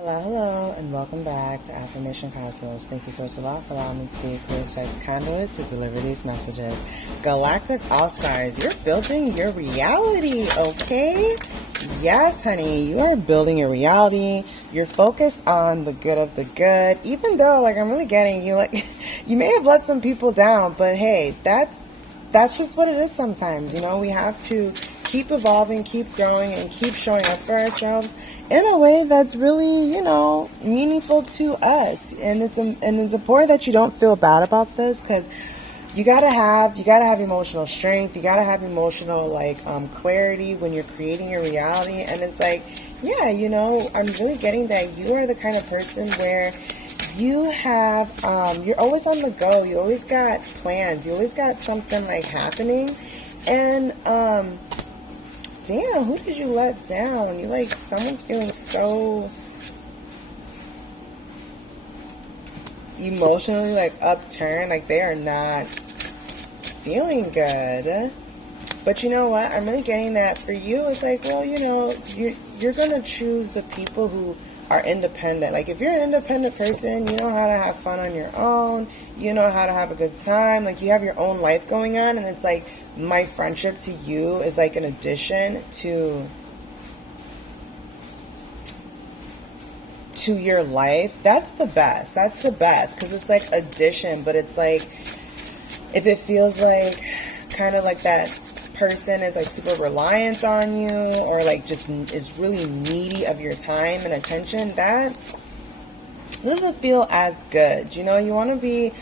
Hello, hello, and welcome back to Affirmation Cosmos. Thank you, Source of Law, for allowing me to be a quick-sized conduit to deliver these messages. Galactic All-Stars, you're building your reality, okay? Yes, honey, you are building your reality. You're focused on the good of the good, even though, I'm really getting you, you may have let some people down, but hey, that's just what it is sometimes. We have to keep evolving, keep growing, and keep showing up for ourselves in a way that's really, meaningful to us. And it's important that you don't feel bad about this, because you gotta have emotional strength. You gotta have emotional clarity when you're creating your reality. And it's I'm really getting that you are the kind of person where you have, you're always on the go. You always got plans. You always got something happening. And, damn, who did you let down? Someone's feeling so emotionally, upturned. They are not feeling good. But you know what? I'm really getting that for you. It's you're going to choose the people who are independent. If you're an independent person, you know how to have fun on your own. You know how to have a good time. You have your own life going on. And it's my friendship to you is an addition to your life. That's the best. That's the best. Because it's addition. But it's if it feels kind of that person is super reliant on you, or just is really needy of your time and attention, that doesn't feel as good. You want to be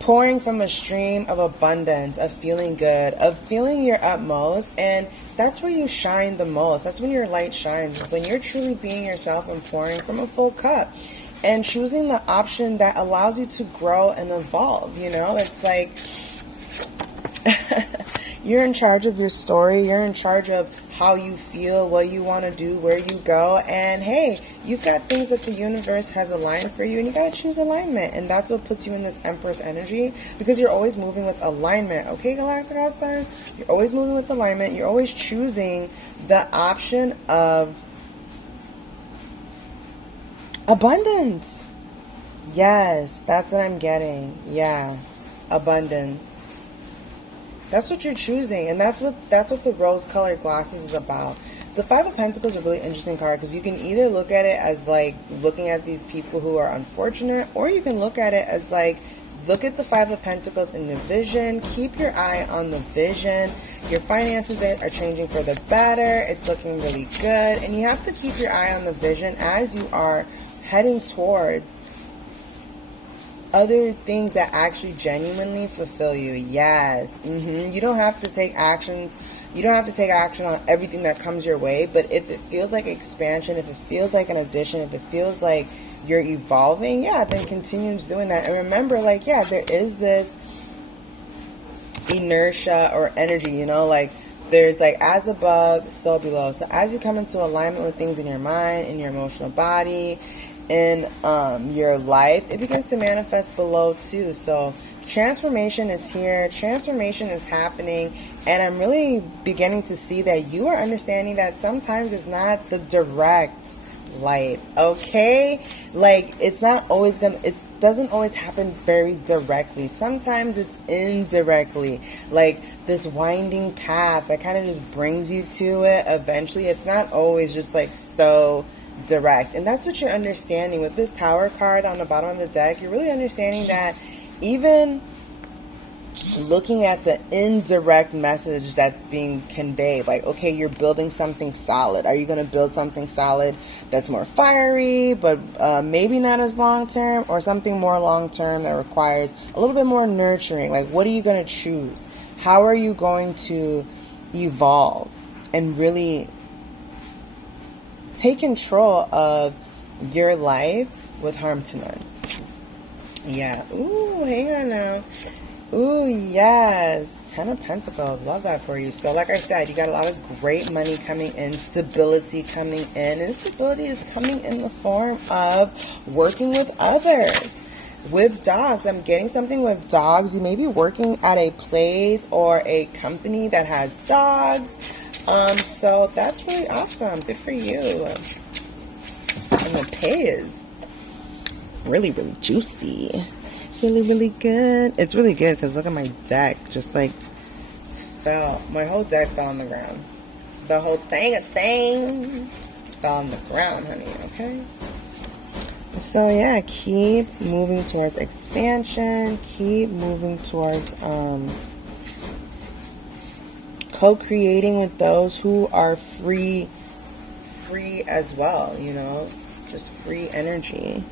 pouring from a stream of abundance, of feeling good, of feeling your utmost. And that's where you shine the most. That's when your light shines, is when you're truly being yourself and pouring from a full cup and choosing the option that allows you to grow and evolve. It's you're in charge of your story. You're in charge of how you feel, what you want to do, where you go. And hey, you've got things that the universe has aligned for you, and you got to choose alignment. And that's what puts you in this Empress energy, because you're always moving with alignment. Okay, Galactic All-Stars? You're always moving with alignment. You're always choosing the option of abundance. Yes, that's what I'm getting. Yeah, abundance. That's what you're choosing, and that's what the rose-colored glasses is about. The Five of Pentacles is a really interesting card, because you can either look at it as looking at these people who are unfortunate, or you can look at it as look at the Five of Pentacles in the vision. Keep your eye on the vision. Your finances are changing for the better. It's looking really good, and you have to keep your eye on the vision as you are heading towards other things that actually genuinely fulfill you. Yes. You don't have to take actions. You don't have to take action on everything that comes your way. But if it feels like expansion, if it feels like an addition, if it feels like you're evolving, then continue doing that. And remember, there is this inertia or energy, there's as above, so below. So as you come into alignment with things in your mind, in your emotional body, in your life, it begins to manifest below too. So transformation is here, transformation is happening, and I'm really beginning to see that you are understanding that sometimes it's not the direct light, okay? It's not always it doesn't always happen very directly. Sometimes it's indirectly, this winding path that kind of just brings you to it eventually. It's not always just so direct. And that's what you're understanding with this Tower card on the bottom of the deck. You're really understanding that even looking at the indirect message that's being conveyed, okay, you're building something solid. Are you going to build something solid that's more fiery, but maybe not as long-term, or something more long-term that requires a little bit more nurturing? What are you going to choose? How are you going to evolve and really take control of your life with harm to none? Yeah. Ooh, hang on now. Ooh, yes. 10 of Pentacles. Love that for you. So like I said, you got a lot of great money coming in, stability coming in, and stability is coming in the form of working with others. With dogs, I'm getting something with dogs. You may be working at a place or a company that has dogs. So that's really awesome. Good for you. And personal pay is really, really juicy. Really, really good. It's really good because look at my deck. Just like fell. My whole deck fell on the ground. The whole thing fell on the ground, honey. Okay? So yeah, keep moving towards expansion. Keep moving towards co-creating with those who are free as well, you know, just free energy.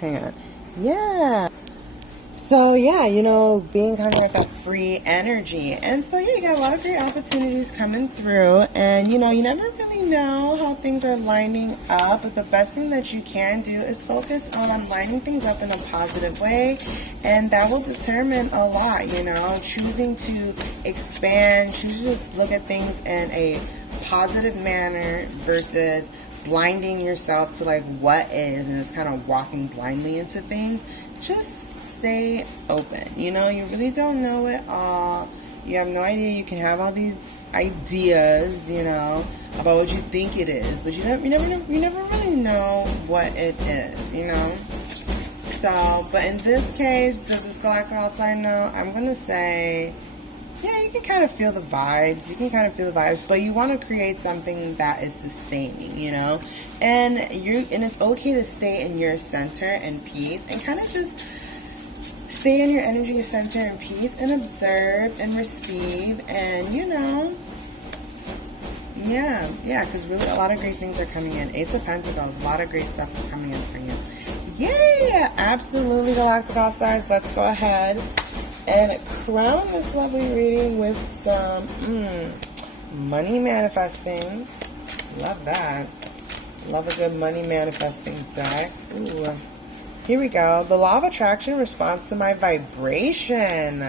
Hang on. Yeah. So yeah, you know, being kind of like that free energy. And so yeah, you got a lot of great opportunities coming through. And you know, you never really know how things are lining up. But the best thing that you can do is focus on lining things up in a positive way. And that will determine a lot, you know, choosing to expand, choosing to look at things in a positive manner versus blinding yourself to like what is and just kind of walking blindly into things. Just stay open. You know, you really don't know it all. You have no idea. You can have all these ideas, you know, about what you think it is, but you never really know what it is, you know. So, but in this case, does this Galactic All-Star know? I'm gonna say, yeah, you can kind of feel the vibes. You can kind of feel the vibes, but you want to create something that is sustaining, you know. And it's okay to stay in your center and peace, and kind of just stay in your energy center and peace, and observe and receive, and you know, yeah, because really a lot of great things are coming in. Ace of Pentacles, a lot of great stuff is coming in for you. Yeah, absolutely, Galactic All-Stars. Let's go ahead and crown this lovely reading with some money manifesting. Love that. Love a good money manifesting deck. Ooh. Here we go. The law of attraction responds to my vibration.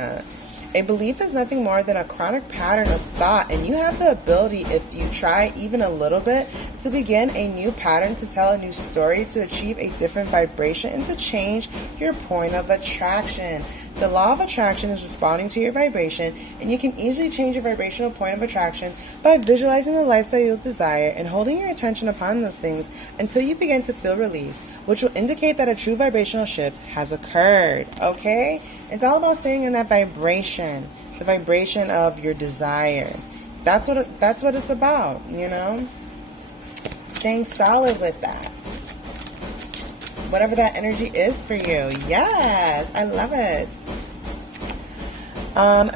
A belief is nothing more than a chronic pattern of thought, and you have the ability, if you try even a little bit, to begin a new pattern, to tell a new story, to achieve a different vibration, and to change your point of attraction. The law of attraction is responding to your vibration, and you can easily change your vibrational point of attraction by visualizing the lifestyle you'll desire and holding your attention upon those things until you begin to feel relief, which will indicate that a true vibrational shift has occurred. Okay? It's all about staying in that vibration, the vibration of your desires. That's what it's about, you know? Staying solid with that. Whatever that energy is for you. Yes, I love it.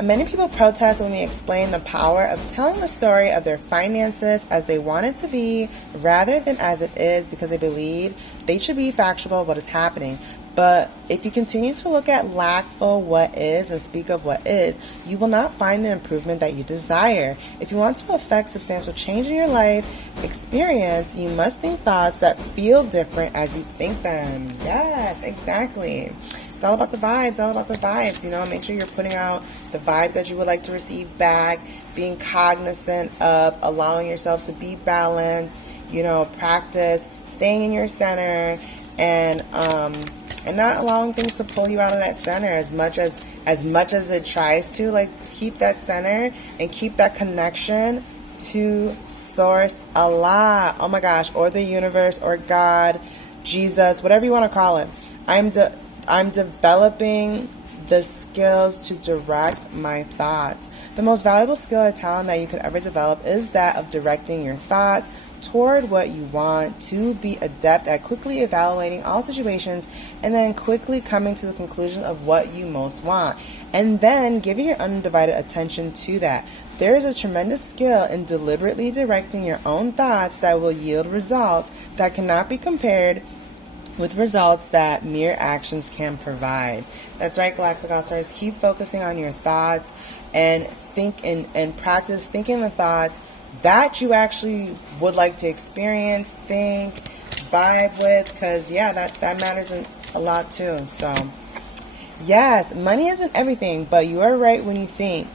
Many people protest when we explain the power of telling the story of their finances as they want it to be rather than as it is, because they believe they should be factual of what is happening. But if you continue to look at lackful what is and speak of what is, you will not find the improvement that you desire. If you want to affect substantial change in your life experience, you must think thoughts that feel different as you think them. Yes, exactly. It's all about the vibes, you know. Make sure you're putting out the vibes that you would like to receive back, being cognizant of allowing yourself to be balanced, you know, practice staying in your center, and not allowing things to pull you out of that center as much as it tries to. Like, keep that center and keep that connection to Source, Allah, oh my gosh, or the universe, or God, Jesus, whatever you want to call it. I'm developing the skills to direct my thoughts. The most valuable skill or talent that you could ever develop is that of directing your thoughts toward what you want, to be adept at quickly evaluating all situations and then quickly coming to the conclusion of what you most want, and then giving your undivided attention to that. There is a tremendous skill in deliberately directing your own thoughts that will yield results that cannot be compared with results that mere actions can provide. That's right, Galactic All-Stars. Keep focusing on your thoughts and think and practice thinking the thoughts that you actually would like to experience, think, vibe with, because yeah, that matters a lot too. So yes, money isn't everything, but you are right when you think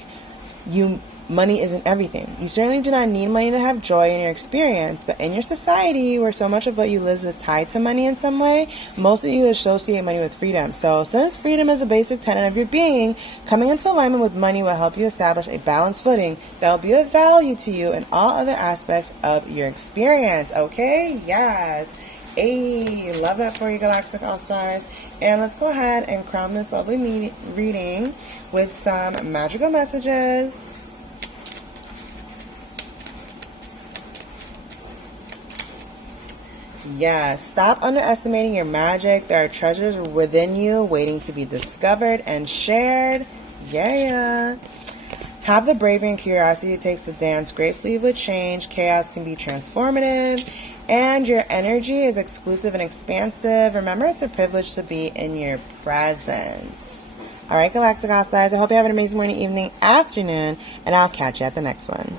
money isn't everything. You certainly do not need money to have joy in your experience, but in your society where so much of what you live is tied to money in some way, most of you associate money with freedom. So since freedom is a basic tenet of your being, coming into alignment with money will help you establish a balanced footing that will be of value to you in all other aspects of your experience. Okay? Yes. Hey, love that for you, Galactic All-Stars. And let's go ahead and crown this lovely reading with some magical messages. Yes, stop underestimating your magic. There are treasures within you waiting to be discovered and shared. Yeah. Have the bravery and curiosity it takes to dance gracefully with change. Chaos can be transformative. And your energy is exclusive and expansive. Remember, it's a privilege to be in your presence. All right, Galactic All-Stars, I hope you have an amazing morning, evening, afternoon, and I'll catch you at the next one.